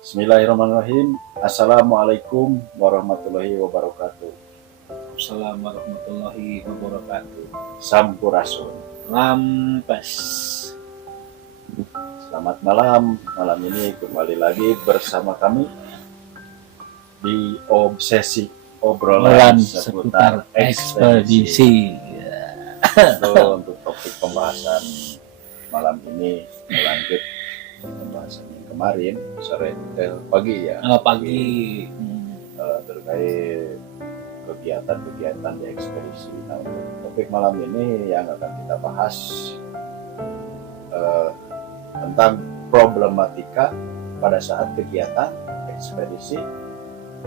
Bismillahirrahmanirrahim. Assalamualaikum warahmatullahi wabarakatuh. Assalamualaikum warahmatullahi wabarakatuh. Sampurasun. Lampes. Selamat malam. Malam ini kembali lagi bersama kami di obsesi obrolan seputar ekspedisi. Untuk topik pembahasan malam ini melanjut pembahasan yang kemarin pagi ya. Pagi. Terkait kegiatan-kegiatan di ekspedisi. Nah, untuk topik malam ini yang akan kita bahas tentang problematika pada saat kegiatan ekspedisi,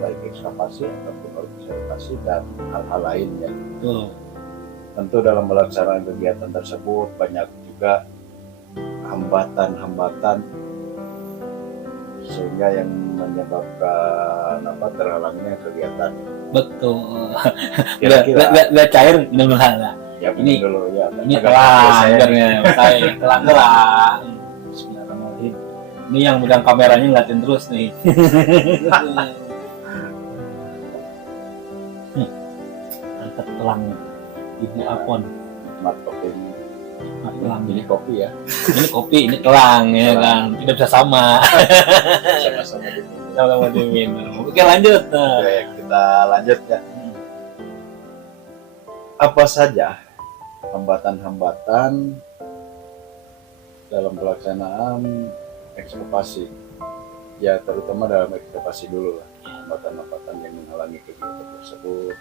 baik ekskavasi ataupun observasi dan hal-hal lainnya. Tentu dalam pelaksanaan kegiatan tersebut banyak juga hambatan-hambatan sehingga yang menyebabkan terhalangnya kegiatan. Betul. Kira-kira Gak cair benar. ya Ini dulu ya. Ini telang. Bismillahirrahmanirrahim. Ini yang megang kameranya ngeliatin terus nih. Angkat telangnya. Ibu Apon. Nikmat kopi ini. Telang. Ini kopi ya. Ini kopi, ini telang ya kan. Tidak bisa sama. Sama-sama gitu. Sama-sama diminum. Oke, lanjut. Oke, kita lanjut ya. Apa saja hambatan-hambatan dalam pelaksanaan ekskavasi? Ya, terutama dalam ekskavasi dulu lah. Hambatan-hambatan yang menghalangi kegiatan tersebut.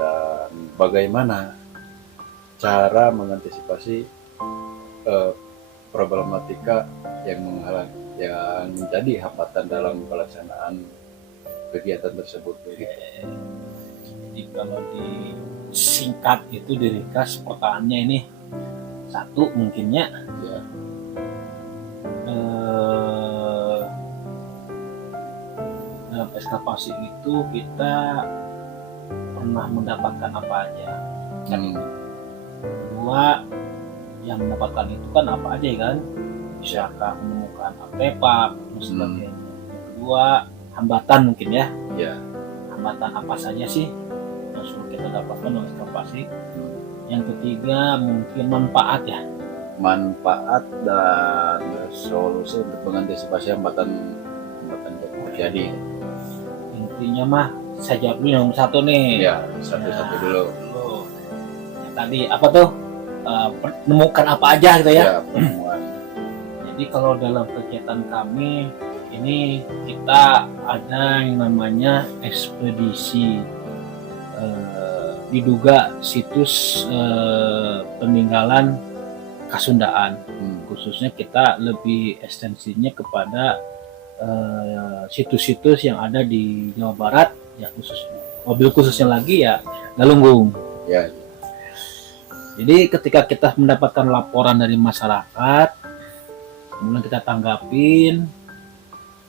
Dan bagaimana cara mengantisipasi problematika yang menghalangi, yang menjadi hambatan dalam pelaksanaan kegiatan tersebut. Jadi kalau disingkat itu diringkas pertanyaannya ini satu mungkinnya Ya. Dalam ekskavasi itu kita pernah mendapatkan apa aja. Kedua, yang mendapatkan itu kan apa aja kan, bisakah menemukan artefak dan sebagainya. Yang kedua, hambatan mungkin ya. Ya. Hambatan apa saja sih yang sudah kita dapatkan dalam ekskavasi. Yang ketiga mungkin manfaat ya. Manfaat dan solusi untuk mengantisipasi hambatan yang terjadi. Intinya mah saya jawab dulu yang nomor satu nih. Ya, satu-satu dulu. Yang tadi apa tuh? Menemukan apa aja gitu ya. Ya, penemuan. Jadi kalau dalam kegiatan kami ini kita ada yang namanya ekspedisi diduga situs peninggalan Kasundaan. Khususnya kita lebih ekstensinya kepada situs-situs yang ada di Jawa Barat ya, khususnya lagi ya Galunggung. Ya. Jadi ketika kita mendapatkan laporan dari masyarakat, kemudian kita tanggapin,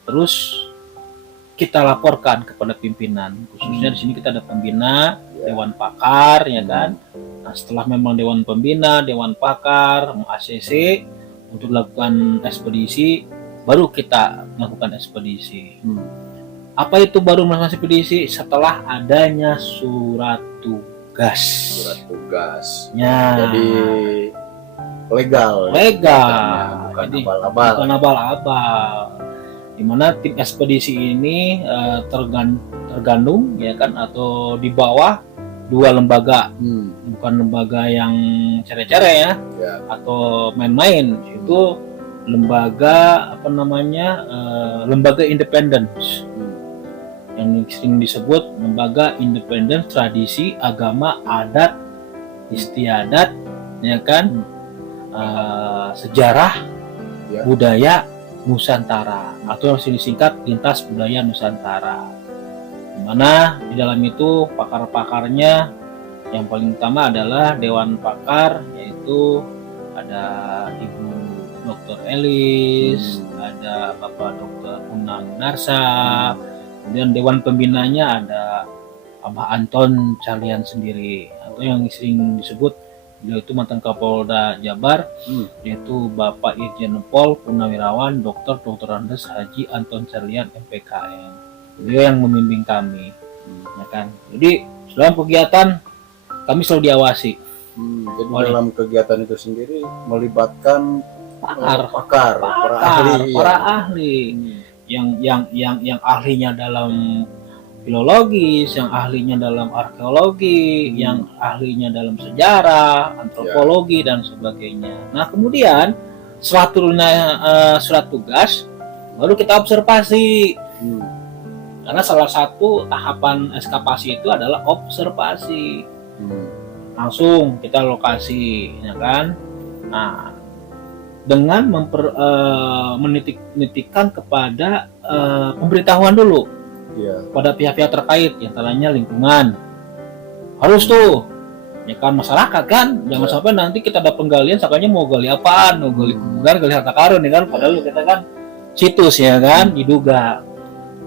terus kita laporkan kepada pimpinan. Khususnya di sini kita ada pembina, dewan pakar, ya kan. Nah, setelah memang dewan pembina, dewan pakar, ACC untuk melakukan ekspedisi, baru kita melakukan ekspedisi. Apa itu baru melakukan ekspedisi? Setelah adanya surat tugas. Surat tugas. Ya. Jadi legal. Bukan Jadi, abal-abal. Bukan abal-abal. Di mana tim ekspedisi ini tergandung ya kan, atau di bawah dua lembaga. Bukan lembaga yang care-care ya. Atau main-main. Itu lembaga lembaga independen. Yang sering disebut lembaga independen tradisi agama adat istiadat ya kan, sejarah budaya Nusantara, atau yang sering disingkat Lintas Budaya Nusantara. Dimana di dalam itu pakar-pakarnya yang paling utama adalah dewan pakar, yaitu ada Ibu Dr. Elis, ada Bapak Dr. Unang Narsa, kemudian dewan pembinanya ada Abah Anton Calian sendiri, atau yang sering disebut Beliau itu mantan Kapolda Jabar, yaitu Bapak Irjen Pol Purnawirawan Dr. Andes Haji Anton Carlian MPKM. Beliau yang membimbing kami, ya kan. Jadi dalam kegiatan kami selalu diawasi. Jadi dalam kegiatan itu sendiri melibatkan pakar, para ahli, yang ahlinya dalam filologis, yang ahlinya dalam arkeologi, yang ahlinya dalam sejarah, antropologi dan sebagainya. Nah kemudian setelah turunnya surat tugas, baru kita observasi. Karena salah satu tahapan eskapasi itu adalah observasi. Langsung kita lokasi, ya kan. Nah, dengan menitikkan kepada pemberitahuan dulu pada pihak-pihak terkait, antaranya lingkungan. Harus tuh, ya kan, masyarakat kan, jangan sampai nanti kita ada penggalian, sakanya mau gali apaan, mau gali kuburan, gali harta karun, ya kan, padahal kita kan situs, ya kan, diduga.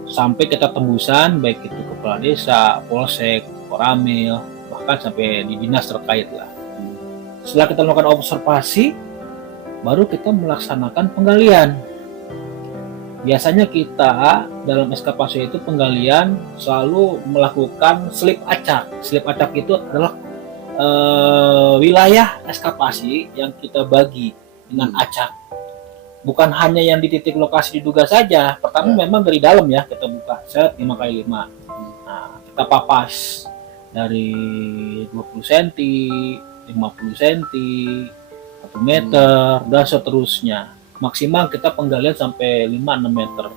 Sampai kita tembusan, baik itu kepala desa, polsek, koramil, bahkan sampai di dinas terkait lah. Setelah kita melakukan observasi, baru kita melaksanakan penggalian. Biasanya kita dalam eskapasi itu penggalian selalu melakukan slip acak. Slip acak itu adalah wilayah eskapasi yang kita bagi dengan acak. Bukan hanya yang di titik lokasi diduga saja. Pertama memang dari dalam ya kita buka set 5x5. Nah, kita papas dari 20 cm, 50 cm, 1 meter dan seterusnya. Maksimal kita penggalian sampai 5-6 meter.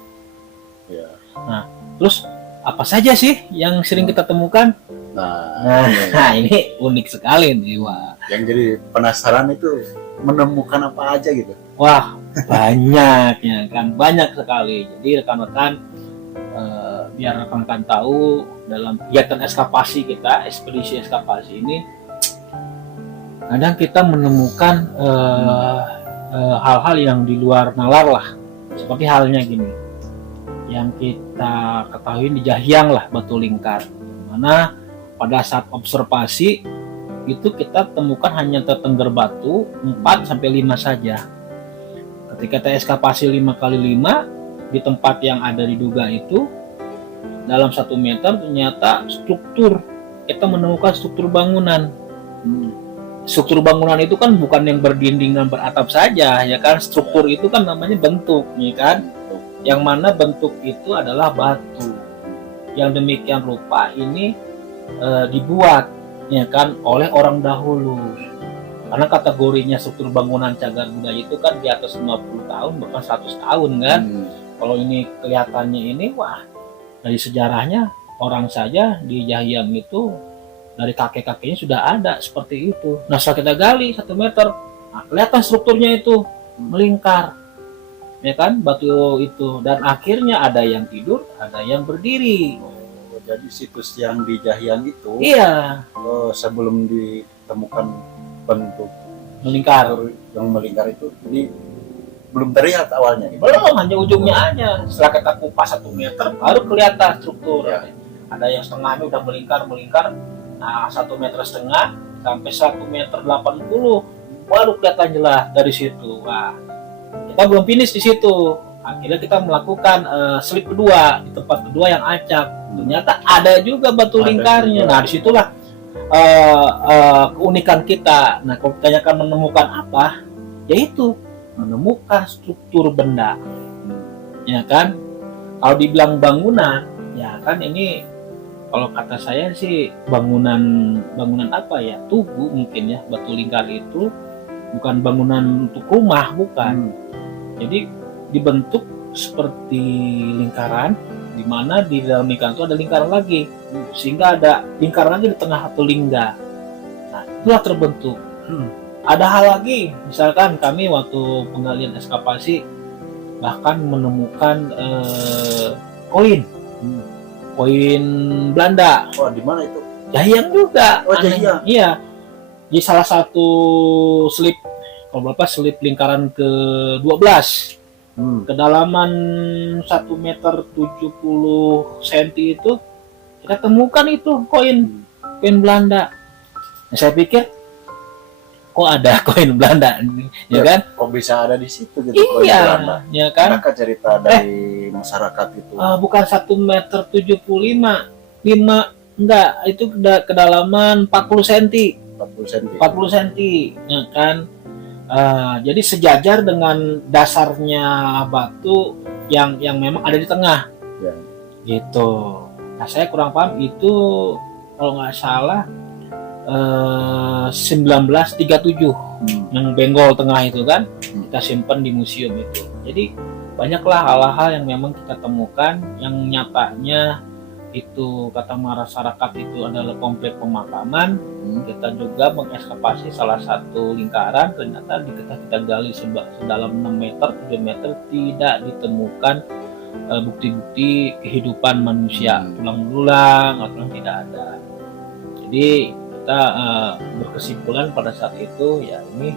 Nah, terus apa saja sih yang sering kita temukan? Nah, ini unik sekali nih, wah. Yang jadi penasaran itu menemukan apa aja gitu. Wah, banyak ya kan, banyak sekali. Jadi rekan-rekan biar rekan-rekan tahu dalam kegiatan eskapasi kita, ekspedisi eskapasi ini, kadang kita menemukan hal-hal yang di luar nalar lah. Seperti halnya gini, yang kita ketahui di Jahyang lah, Batu Lingkar, mana pada saat observasi itu kita temukan hanya tertengger batu 4-5 saja. Ketika kita eskapasi 5x5 di tempat yang ada diduga itu, dalam 1 meter ternyata struktur, kita menemukan struktur bangunan. Struktur bangunan itu kan bukan yang berdinding dan beratap saja, ya kan. Struktur itu kan namanya bentuk, ya kan. Yang mana bentuk itu adalah batu. Yang demikian rupa ini dibuat, ya kan, oleh orang dahulu. Karena kategorinya struktur bangunan cagar budaya itu kan di atas 50 tahun bahkan 100 tahun kan. Kalau ini kelihatannya ini, wah, dari sejarahnya orang saja di Jahyang itu dari kakek-kakeknya sudah ada seperti itu. Nah setelah kita gali 1 meter, nah, kelihatan strukturnya itu melingkar, ya kan, batu itu. Dan akhirnya ada yang tidur, ada yang berdiri. Jadi situs yang di Jahyang itu, iya, sebelum ditemukan bentuk melingkar yang melingkar itu, jadi belum terlihat awalnya. Belum, hanya ujungnya aja. Setelah kita kupas 1 meter, baru kelihatan struktur. Ada yang setengahnya udah melingkar. Nah, 1,5 meter sampai 1,80 meter baru kelihatan jelas dari situ. Wah, kita belum finish di situ. Akhirnya kita melakukan slip kedua di tempat kedua yang acak. Ternyata ada juga batu lingkarnya. Nah, disitulah keunikan kita. Nah, kalau ditanyakan menemukan apa, yaitu menemukan struktur benda, ya kan. Kalau dibilang bangunan, ya kan ini. Kalau kata saya sih bangunan apa ya, tugu mungkin ya. Batu lingkar itu bukan bangunan untuk rumah, bukan. Jadi dibentuk seperti lingkaran, di mana di dalam lingkaran itu ada lingkaran lagi, sehingga ada lingkaran lagi di tengah satu lingga. Nah itulah terbentuk. Ada hal lagi, misalkan kami waktu penggalian eskapasi bahkan menemukan koin. Koin Belanda. Oh, di mana itu? Jahyang juga. Oh, Jahyang. Iya. Di salah satu slip, kalau berapa slip lingkaran ke-12. Kedalaman 1,70 meter itu kita temukan itu koin Belanda. Nah, saya pikir kok ada koin Belanda ini, ya kan? Kok bisa ada di situ gitu koin Belanda? Iya, ya kan? Adakah cerita dari masyarakat itu? Bukan 1,75 m, 5 enggak, itu kedalaman 40 cm. 40 cm. 40 cm, ya kan? Jadi sejajar dengan dasarnya batu yang memang ada di tengah. Ya. Gitu. Nah, saya kurang paham itu kalau nggak salah 1937 yang benggol tengah itu kan, kita simpan di museum itu. Jadi banyaklah hal-hal yang memang kita temukan yang nyatanya itu kata masyarakat itu adalah komplek pemakaman. Kita juga mengekskavasi salah satu lingkaran, ternyata ketika kita gali sedalam 6 meter, 7 meter tidak ditemukan bukti-bukti kehidupan manusia, tulang belulang atau tidak ada. Jadi kita berkesimpulan pada saat itu ya ini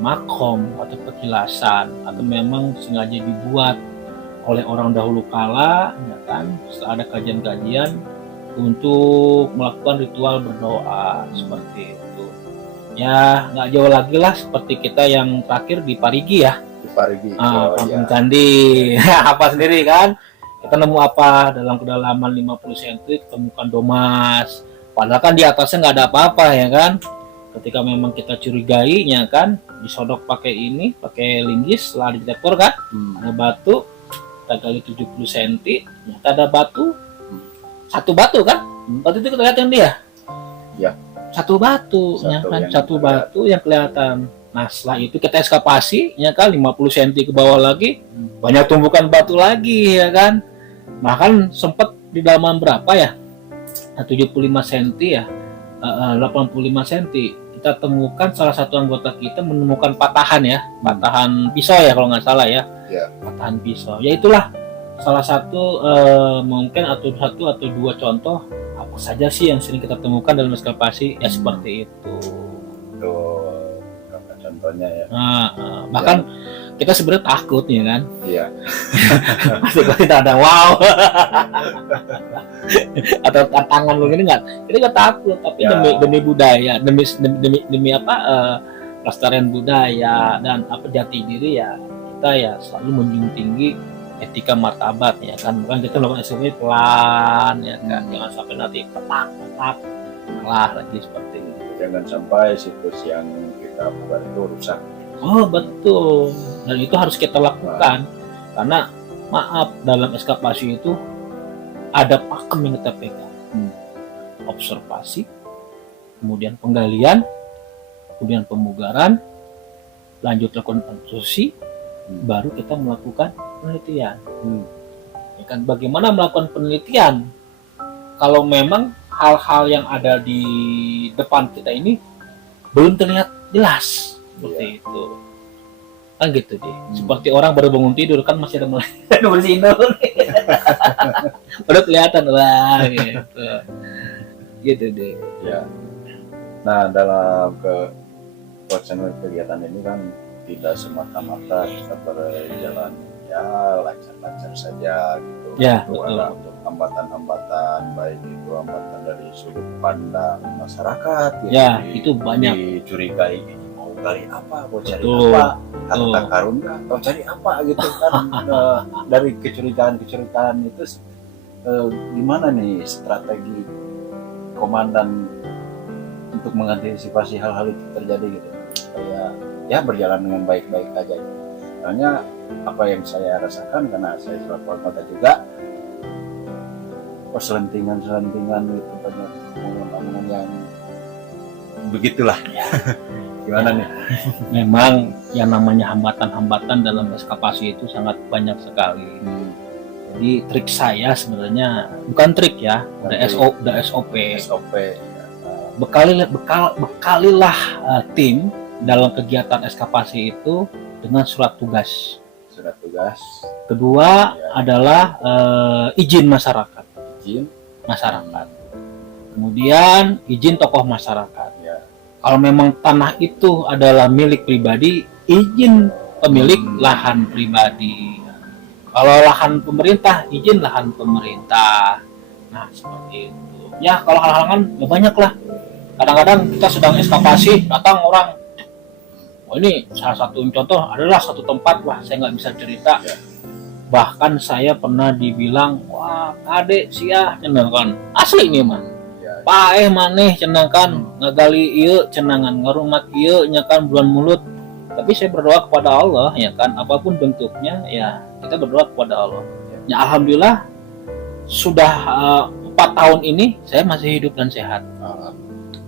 makom atau petilasan atau memang sengaja dibuat oleh orang dahulu kala, ya kan, setelah ada kajian-kajian untuk melakukan ritual berdoa seperti itu. Ya nggak jauh lagi lah seperti kita yang terakhir di Parigi ya. Di Parigi. Kampung Candi. Apa sendiri kan? Kita nemu apa dalam kedalaman 50 cm, ketemukan domas. Padahal kan di atasnya nggak ada apa-apa ya kan. Ketika memang kita curigai ya kan, disodok pakai linggis, setelah didetektor kan, ada batu, kita gali 70 cm, ternyata ada batu, satu batu kan, waktu itu kita lihat yang dia, ya, satu batu, ya kan, satu batu yang kelihatan. Nah setelah itu kita ekskavasi, ya kan, 50 cm ke bawah lagi, banyak tumbukan batu lagi, ya kan, bahkan sempat di dalaman berapa ya, 75 cm ya, 85 cm. Kita temukan salah satu anggota kita menemukan patahan ya, patahan pisau ya kalau nggak salah ya, patahan pisau. Ya itulah salah satu mungkin atau dua contoh apa saja sih yang sering kita temukan dalam ekskavasi ya seperti itu. Tuh, contohnya ya. Bahkan kita sebenarnya takut ya kan. Iya. Pasti kita ada wow. Atau tantangan begini nggak? Kita nggak takut, tapi demi budaya, demi apa pelestarian budaya dan apa jati diri ya kita ya selalu menjunjung tinggi etika martabat ya kan, bukan kita melakukan eksekusi pelan ya kan, jangan sampai nanti petak kalah lagi seperti itu. Jangan sampai situs yang kita buat itu rusak. Oh betul, dan itu harus kita lakukan karena maaf dalam ekskavasi itu ada pakem yang kita pegang, observasi, kemudian penggalian, kemudian pemugaran, lanjut lakukan konstruksi, baru kita melakukan penelitian. Ya kan, bagaimana melakukan penelitian kalau memang hal-hal yang ada di depan kita ini belum terlihat jelas seperti itu. Kan gitu deh. Seperti orang baru bangun tidur kan masih ada mulai bersihin dulu nih. Baru kelihatan lah gitu. Gitu deh. Ya. Nah, dalam pelaksanaan kegiatan ini kan tidak semata-mata kita berjalan ya lancar-lancar saja gitu. Ya, itu betul. ada untuk hambatan-hambatan, baik itu hambatan dari sudut pandang masyarakat ya itu banyak dicurigai mau cari apa, mau cari betul. apa, harta karun atau cari apa gitu kan. Dari kecurigaan itu gimana nih strategi komandan untuk mengantisipasi hal-hal itu terjadi gitu supaya ya berjalan dengan baik-baik aja gitu. Soalnya apa yang saya rasakan karena saya selaku anggota juga, selentingan itu banyak omongan yang begitulah. Gimana nih? Memang yang namanya hambatan-hambatan dalam ekskavasi itu sangat banyak sekali. Jadi trik saya sebenarnya bukan trik ya, ada SOP. Bekalilah tim dalam kegiatan ekskavasi itu dengan surat tugas. Kedua adalah izin masyarakat. Kemudian izin tokoh masyarakat. Kalau memang tanah itu adalah milik pribadi, izin pemilik lahan pribadi. Kalau lahan pemerintah, izin lahan pemerintah. Nah seperti itu. Ya kalau hal-hal kan ya banyak lah. Kadang-kadang kita sedang eskapasi, datang orang. Oh, ini salah satu contoh adalah satu tempat lah, saya nggak bisa cerita. Ya. Bahkan saya pernah dibilang, wah kade sia cenangkan. Asli ini mah. Ya. Paeh maneh cenangkan ngagali ieu cenangan ngarumat ieu nyakan bulan mulut. Tapi saya berdoa kepada Allah ya kan, apapun bentuknya ya kita berdoa kepada Allah. Ya alhamdulillah sudah 4 tahun ini saya masih hidup dan sehat.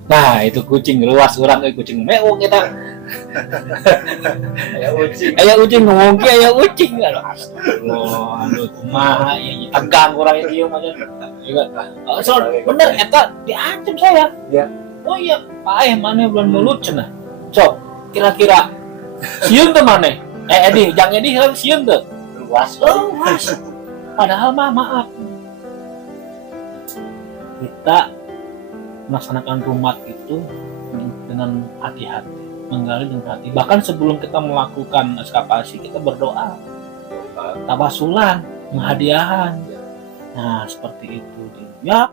Nah itu kucing luas orang kucing meong kita. Aya kucing ngomong ki aya kucing. Aduh kumaha ieu tegang urang ieu mah. So bener eta diancam saya. Ya. Oh iya, paeh maneh bulan mulut cenah. So kira-kira sieun teh maneh? Edi, jang Edi sieun teh. Luas. Oh, luas. Padahal mah maaf. Kita melaksanakan rumat itu dengan hati-hati, menggali dengan hati. Bahkan sebelum kita melakukan eskapasi, kita berdoa, tawasulan, penghadiahan. Nah, seperti itu. Ya,